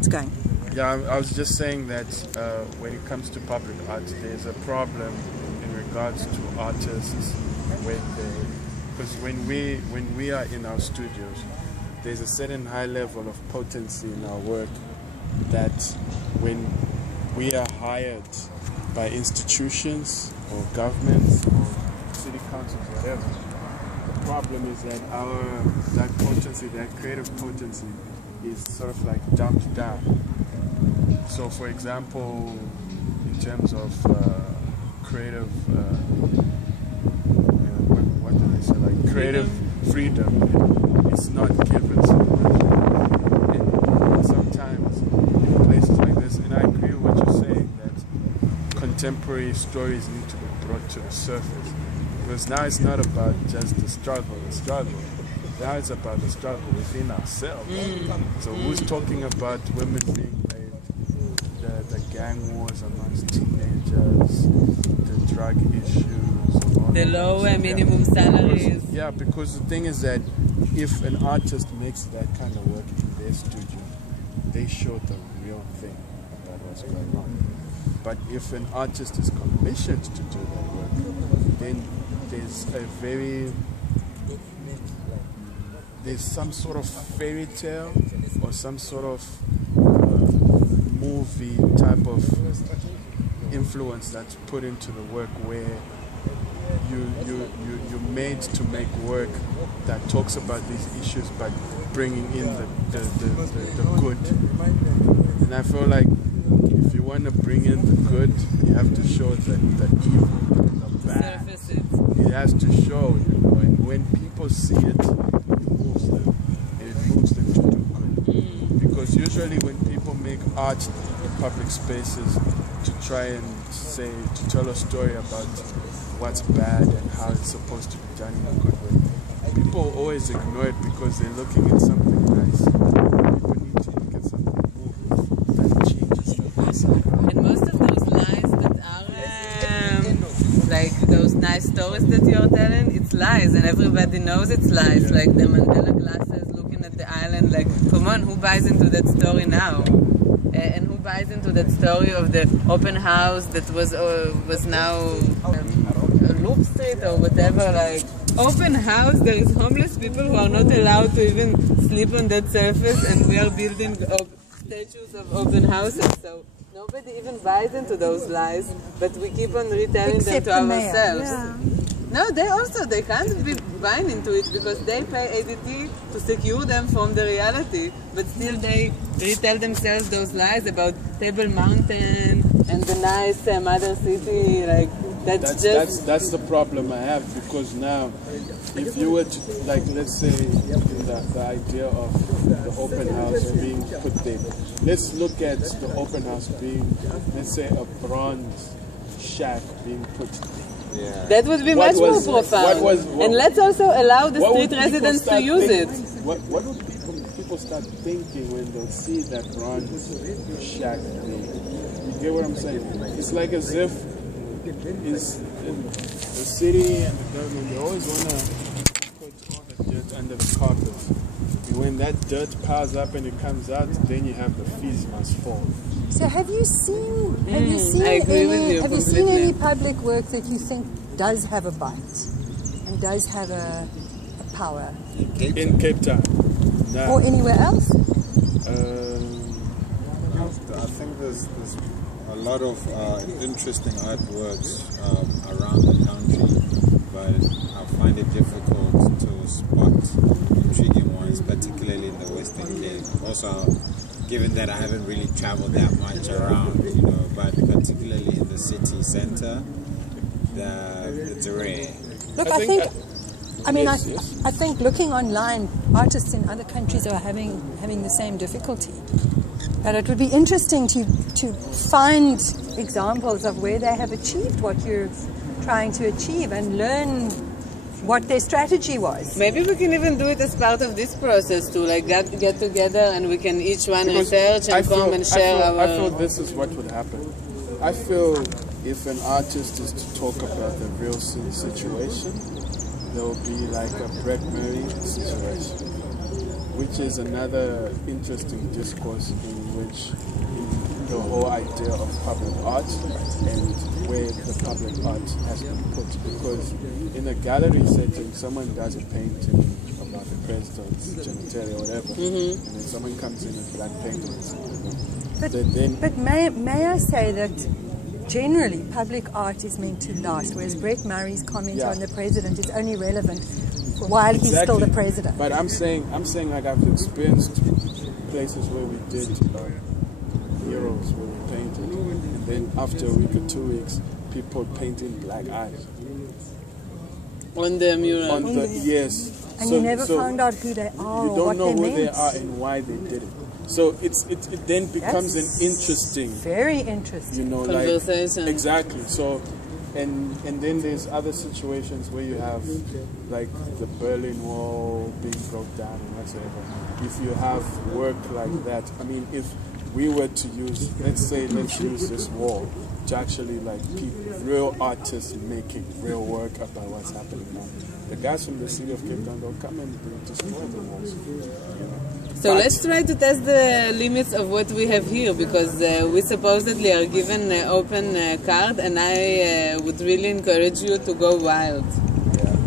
it's going. Yeah, I was just saying that when it comes to public art, there's a problem in regards to artists because when we are in our studios, there's a certain high level of potency in our work that when we are hired by institutions or governments or city councils, whatever, the problem is that that potency, that creative potency, is sort of like dumped down. So, for example, in terms of creative, what do they say? Like creative freedom, it's not given so much. And sometimes in places like this, and I agree with what you're saying, that contemporary stories need to be brought to the surface. Because now it's not about just the struggle. Now it's about the struggle within ourselves. So who's talking about women being raped, the gang wars amongst teenagers, the drug issues, the low minimum salaries. Because the thing is that if an artist makes that kind of work in their studio, they show the real thing about what's going on. But if an artist is commissioned to do that work, then there's some sort of fairy tale or some sort of movie type of influence that's put into the work, where you're made to make work that talks about these issues but bringing in the good. And I feel like if you want to bring in the good, you have to show the evil, the bad. It has to show, and when people see it, it moves them, and it moves them to do good. Because usually when people make art in public spaces to try and to tell a story about what's bad and how it's supposed to be done in a good way, people always ignore it because they're looking at something nice. People need to look at something moving that changes them inside. And most of those lies that are like those nice stories that you're telling, it's lies, and everybody knows it's lies. Like the Mandela glasses looking at the island, like, come on, who buys into that story now? And who buys into that story of the open house that was now Loop Street or whatever? Like, open house, there is homeless people who are not allowed to even sleep on that surface, and we are building statues of open houses. So nobody even buys into those lies, but we keep on retelling them to ourselves. Yeah. No, they can't be buying into it because they pay ADT to secure them from the reality, but still they retell themselves those lies about Table Mountain and the nice mother city. Like that's the problem I have, because now if you were to, like, let's say the idea of the open house being put there, let's look at the open house being, let's say, a bronze shack being put there. Yeah. That would be much more profound. And let's also allow the street residents to use it. What would people start thinking when they see that bronze shack thing? You get what I'm saying? It's like as if the city and the government, they always want to put all the dirt under the carpet. And when that dirt piles up and it comes out, then you have the fees must fall. So have you seen any public work that you think does have a bite and does have a power? In Cape Town. No. Or anywhere else? I think there's a lot of interesting artworks around the country, but I find it difficult to spot intriguing ones, particularly in the Western Cape. Also, given that I haven't really traveled that much around, but particularly in the city center, it's rare. Look, I think looking online, artists in other countries are having the same difficulty. But it would be interesting to find examples of where they have achieved what you're trying to achieve and learn what their strategy was. Maybe we can even do it as part of this process to get together, and we can each one research and come and share our... I feel this is what would happen. I feel if an artist is to talk about the real situation, there will be like a Brett Murray situation, which is another interesting discourse in which the whole idea of public art and where the public art has been put. Because in a gallery setting, someone does a painting about the president's genitalia or whatever, and then someone comes in with black paint on it. But may I say that generally public art is meant to last, whereas Brett Murray's comment on the president is only relevant while he's still the president. But I'm saying like I've experienced places where we did murals where we painted, and then after a week or 2 weeks, people painting black eyes on the mural. Yes. And you never found out who they are or what they meant. You don't know who they are and why they did it. So it then becomes an interesting, very interesting, conversation. Like, exactly. So, and then there's other situations where you have like the Berlin Wall being broke down and whatsoever. If you have work like that, I mean, if we were to use, let's use this wall to actually like real artists making real work about what's happening now. The guys from the city of Cape Town, they'll come and just look at the walls. So let's try to test the limits of what we have here, because we supposedly are given an open card, and I would really encourage you to go wild.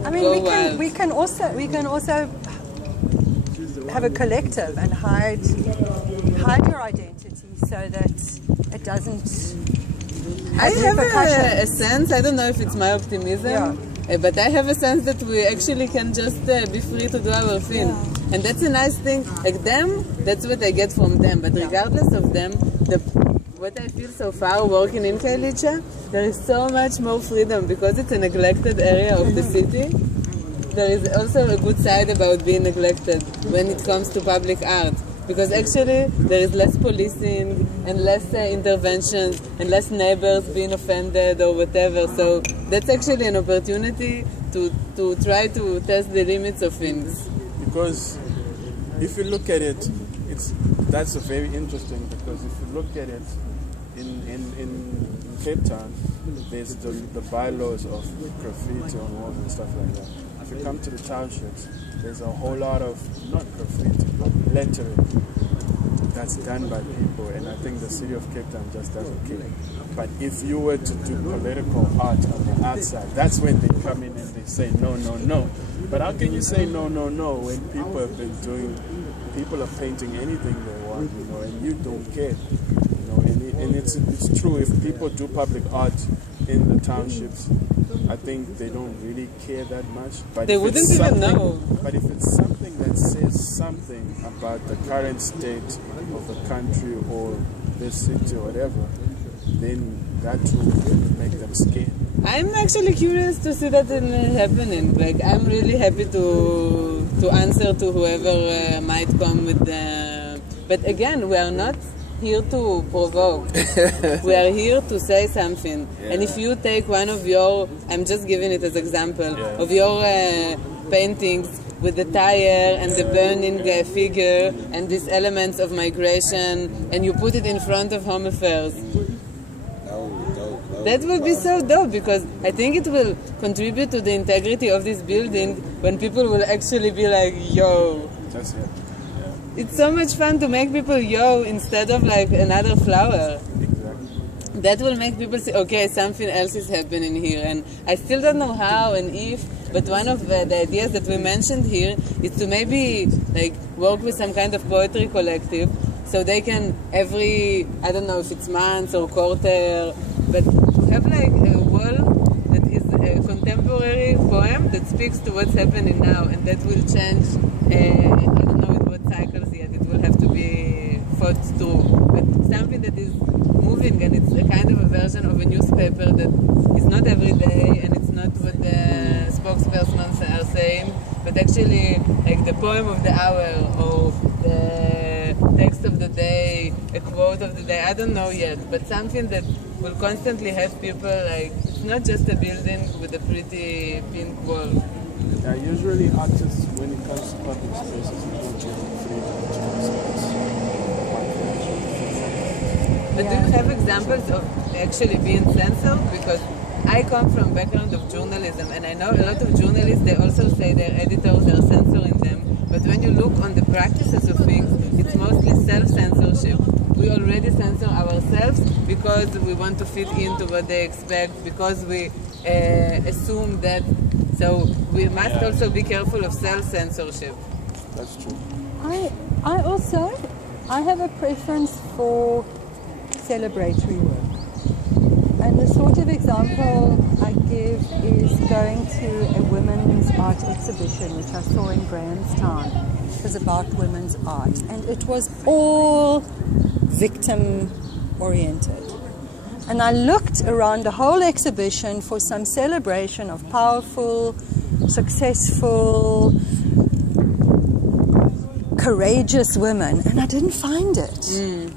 I mean, we can also have a collective and hide your identity so that it doesn't. I have a sense. I don't know if it's my optimism. But I have a sense that we actually can just be free to do our thing. Yeah. And that's a nice thing. Like them, that's what I get from them. But regardless of them, what I feel so far working in Khayelitsha, there is so much more freedom because it's a neglected area of the city. There is also a good side about being neglected when it comes to public art. Because actually there is less policing and less interventions and less neighbors being offended or whatever. So that's actually an opportunity to try to test the limits of things. Because if you look at it, that's very interesting, because if you look at it in Cape Town, there's the bylaws of graffiti on walls and stuff like that. If you come to the townships, there's a whole lot of, not graffiti, but lettering that's done by people, and I think the city of Cape Town just doesn't care. But if you were to do political art on the outside, that's when they come in and they say no, no, no. But how can you say no, no, no when people have been people are painting anything they want, and you don't care, and it's true. If people do public art in the townships, I think they don't really care that much. But they wouldn't even know. But if it's something that says something about the current state of the country or the city or whatever, then that will make them scared. I'm actually curious to see that happening. Like, I'm really happy to answer to whoever might come with the... But again, we are not here to provoke. We are here to say something. Yeah. And if you take one of your, I'm just giving it as example, of your paintings with the tire and the burning figure and these elements of migration, and you put it in front of Home Affairs, that would be so dope, because I think it will contribute to the integrity of this building when people will actually be like, yo. That's it. It's so much fun to make people yo instead of like another flower. Exactly. That will make people say, okay, something else is happening here. And I still don't know how and if, but one of the ideas that we mentioned here is to maybe like work with some kind of poetry collective, so they can every, I don't know if it's months or quarter, but to have like a wall that is a contemporary poem that speaks to what's happening now, and that will change, I don't know in what cycles yet, it will have to be thought through, but something that is moving, and it's a kind of a version of a newspaper that is not every day, and it's not what the spokespersons are saying, but actually like the poem of the hour or the text of the day, a quote of the day, I don't know yet, but something that will constantly have people like, it's not just a building with a pretty pink wall. Usually artists, when it comes to public spaces, they don't get free. But do you have examples of actually being censored? Because I come from a background of journalism, and I know a lot of journalists, they also say their editors are censoring them But when you look on the practices of things, it's mostly self-censorship. We already censor ourselves because we want to fit into what they expect, because we assume that. So we must also be careful of self-censorship. That's true. I have a preference for celebratory work. And the sort of example I give is going to a women's art exhibition, which I saw in Grahamstown. It was about women's art. And it was all victim-oriented. And I looked around the whole exhibition for some celebration of powerful, successful, courageous women, and I didn't find it.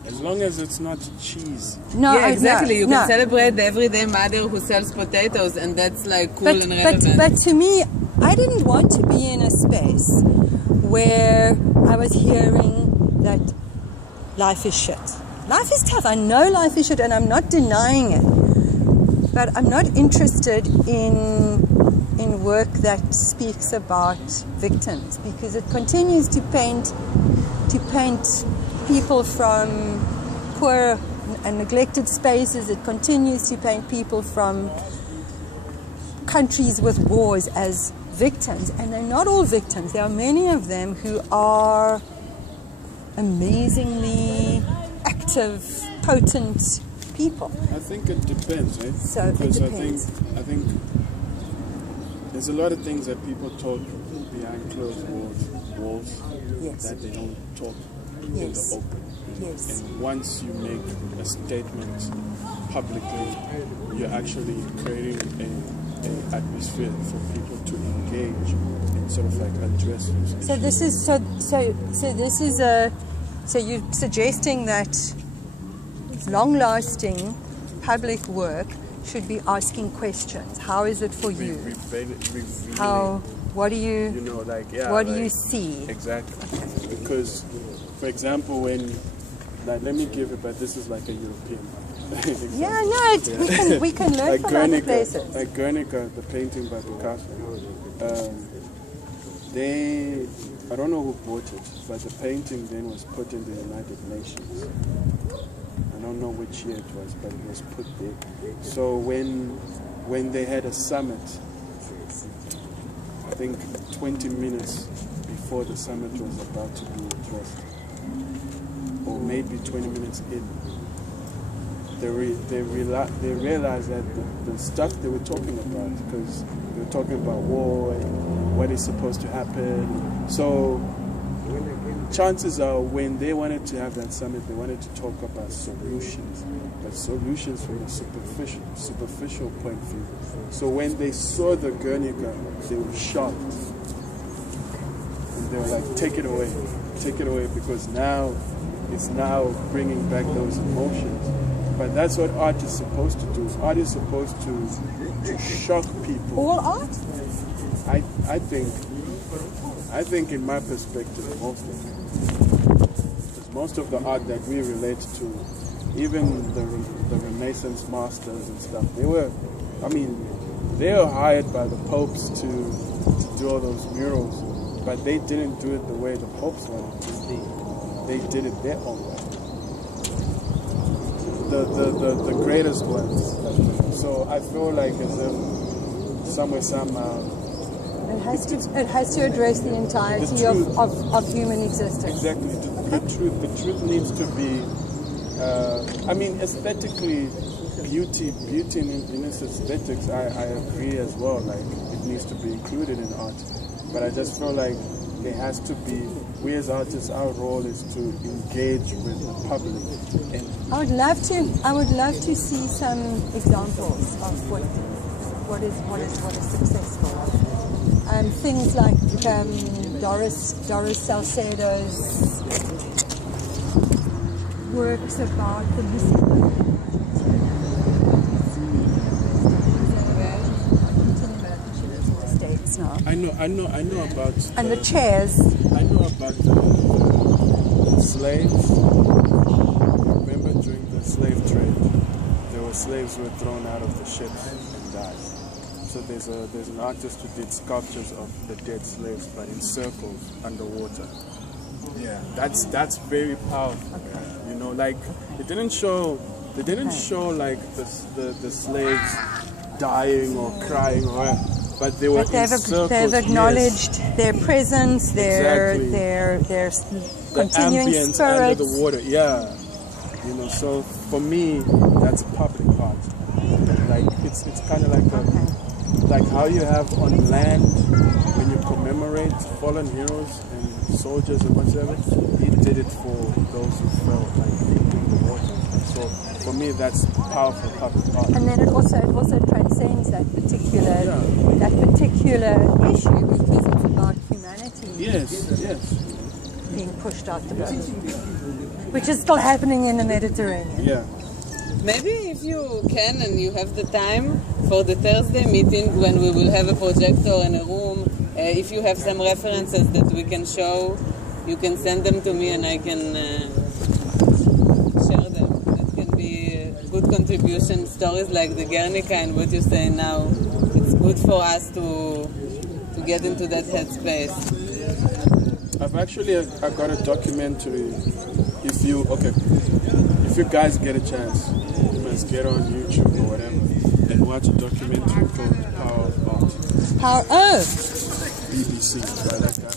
As long as it's not cheese. No, yeah, exactly. No, you can celebrate the everyday mother who sells potatoes, and that's like cool and relevant. But to me, I didn't want to be in a space where I was hearing that life is shit. Life is tough. I know life is shit, and I'm not denying it. But I'm not interested in work that speaks about victims, because it continues to paint people from poor and neglected spaces. It continues to paint people from countries with wars as victims, and they're not all victims. There are many of them who are amazingly active, potent people. I think it depends, right? So because it depends. I think there's a lot of things that people talk behind closed walls Yes. that they don't talk in Yes. the open. Yes. And once you make a statement publicly, you're actually creating an atmosphere for people to engage and sort of like address those issues. So this is so you're suggesting that long-lasting public work should be asking questions. How is it for you? How? What do you? You know, like yeah. What do like, you see? Exactly. Because, for example, when like, let me give it, but this is like a European. Yeah, no, we can learn like from Guernica, other places. like Guernica, the painting by Picasso. I don't know who bought it, but the painting then was put in the United Nations. I don't know which year it was, but it was put there. So when they had a summit, I think 20 minutes before the summit was about to be addressed, or maybe 20 minutes in, they realized that the stuff they were talking about, because they were talking about war and what is supposed to happen. So chances are when they wanted to have that summit, they wanted to talk about solutions, but solutions from a superficial point of view. So when they saw the Guernica, they were shocked. And they were like, take it away, because now it's now bringing back those emotions. But that's what art is supposed to do. Art is supposed to shock people. All art? I think in my perspective, most of it. Because most of the art that we relate to, even the Renaissance masters and stuff, they were hired by the popes to do all those murals, but they didn't do it the way the popes wanted to. They did it their own way. The greatest ones. So I feel like as if somehow it has to address the entirety of human existence. Exactly. The truth needs to be aesthetically, beauty in its aesthetics, I agree as well, like it needs to be included in art. But I just feel like there has to be, we as artists, our role is to engage with the public. And I would love to see some examples of what is successful. Things like Doris Salcedo's works about the missing States now. I know about and the chairs. I know about the slaves. Remember during the slave trade, there were slaves who were thrown out of the ships and died. So there's an artist who did sculptures of the dead slaves, but in circles underwater. Yeah. That's very powerful. You know, like they didn't show like the slaves dying or crying or whatever, but they were in circles. They've acknowledged their presence, their continuing ambience spirits under the water. Yeah, you know. So for me, that's public art. Like it's kind of like how you have on land when you commemorate fallen heroes and soldiers and whatever. He did it for those who felt like deep in the water. So for me, that's powerful public art. And then it also transcends that particular issue because it's about humanity. Yes. Being pushed out the boat, which is still happening in the Mediterranean. Yeah. Maybe if you can and you have the time for the Thursday meeting when we will have a projector in a room, if you have some references that we can show, you can send them to me and I can share them. That can be a good contribution. Stories like the Guernica and what you say now, it's good for us to get into that headspace. I've got a documentary. If you guys get a chance, you must get on YouTube or whatever and watch a documentary called Power of Art. How? Oh. BBC. Right, like that.